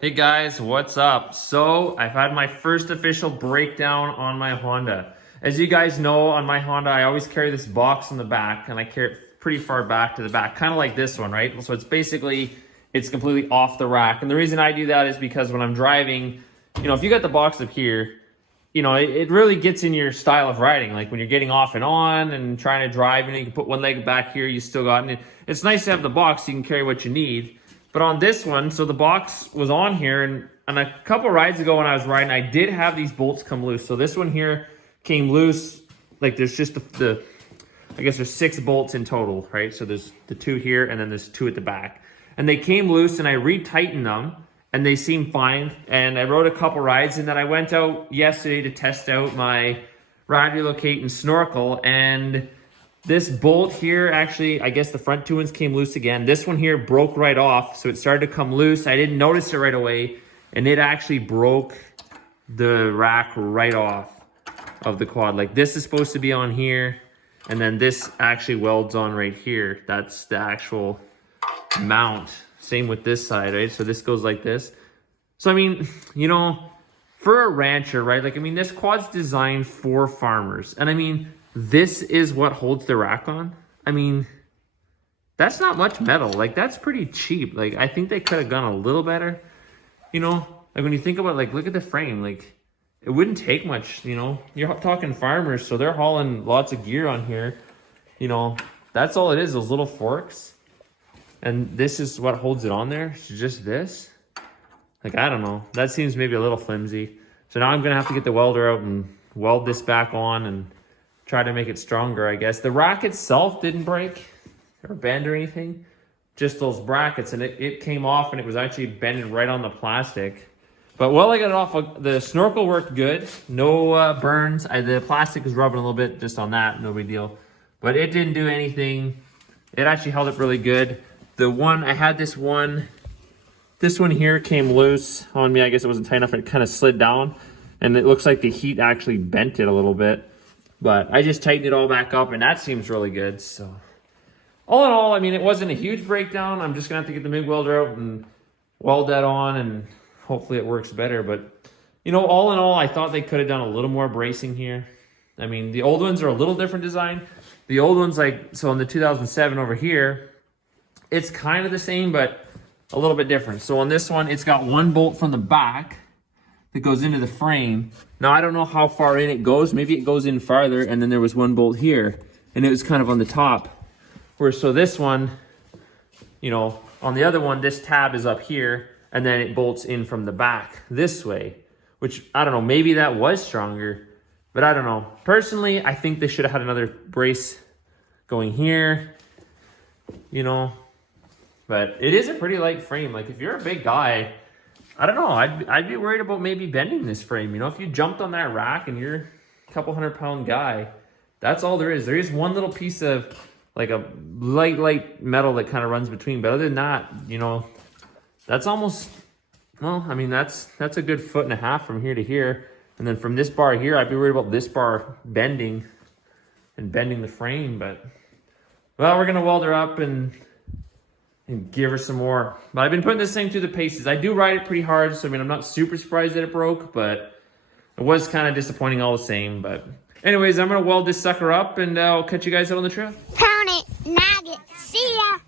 Hey guys, what's up? So I've had my first official breakdown on my Honda. As you guys know, on my Honda, I always carry this box in the back, and I carry it pretty far back to the back, kind of like this one, right? So it's completely off the rack. And the reason I do that is because when I'm driving, if you got the box up here, it really gets in your style of riding. Like when you're getting off and on and trying to drive, and you can put one leg back here, you still got it. It's nice to have the box so you can carry what you need. But on this one, so the box was on here, and a couple rides ago when I was riding, I did have these bolts come loose. So this one here came loose. Like there's just I guess there's 6 bolts in total, right? So there's the 2 here, and then there's 2 at the back. And they came loose, and I retightened them, and they seem fine. And I rode a couple rides, and then I went out yesterday to test out my ride relocate and snorkel, and this bolt here, actually, I guess the front 2 ones came loose again. This one here broke right off, so it started to come loose. I didn't notice it right away, and it actually broke the rack right off of the quad. Like this is supposed to be on here, and then this actually welds on right here. That's the actual mount. Same with this side, right? So this goes like this. So I mean, for a rancher, right? Like, I mean, this quad's designed for farmers, and I mean, this is what holds the rack on. I mean, that's not much metal. Like, that's pretty cheap. Like, I think they could have gone a little better. Like when you think about, like, look at the frame. Like, it wouldn't take much, You're talking farmers, so they're hauling lots of gear on here. That's all it is, those little forks. And this is what holds it on there. It's just this. Like, I don't know. That seems maybe a little flimsy. So now I'm going to have to get the welder out and weld this back on and try to make it stronger, I guess. The rack itself didn't break or bend or anything, just those brackets, and it came off, and it was actually bended right on the plastic. But while I got it off, the snorkel worked good. No burns. The plastic was rubbing a little bit just on that, no big deal. But it didn't do anything. It actually held up really good. I had this one here came loose on me. I guess it wasn't tight enough, and it kind of slid down, and it looks like the heat actually bent it a little bit. But I just tightened it all back up, and that seems really good. So all in all, I mean, it wasn't a huge breakdown. I'm just going to have to get the MIG welder out and weld that on, and hopefully it works better. But, all in all, I thought they could have done a little more bracing here. I mean, the old ones are a little different design. The old ones, so in the 2007 over here, it's kind of the same, but a little bit different. So on this one, it's got one bolt from the back that goes into the frame. Now, I don't know how far in it goes. Maybe it goes in farther, and then there was one bolt here, and it was kind of on the top. So this one, on the other one, this tab is up here, and then it bolts in from the back this way, which, I don't know, maybe that was stronger, but I don't know. Personally, I think they should have had another brace going here, But it is a pretty light frame. Like, if you're a big guy, I don't know. I'd be worried about maybe bending this frame. If you jumped on that rack and you're a couple 100-pound guy, that's all there is. There is one little piece of like a light metal that kind of runs between. But other than that, that's almost, well, I mean, that's a good 1.5 feet from here to here. And then from this bar here, I'd be worried about this bar bending the frame. But, well, we're going to weld her up and give her some more. But I've been putting this thing through the paces. I do ride it pretty hard, so I mean, I'm not super surprised that it broke, but it was kind of disappointing all the same. But anyways, I'm going to weld this sucker up, and I'll catch you guys out on the trail. Count it, nugget. See ya.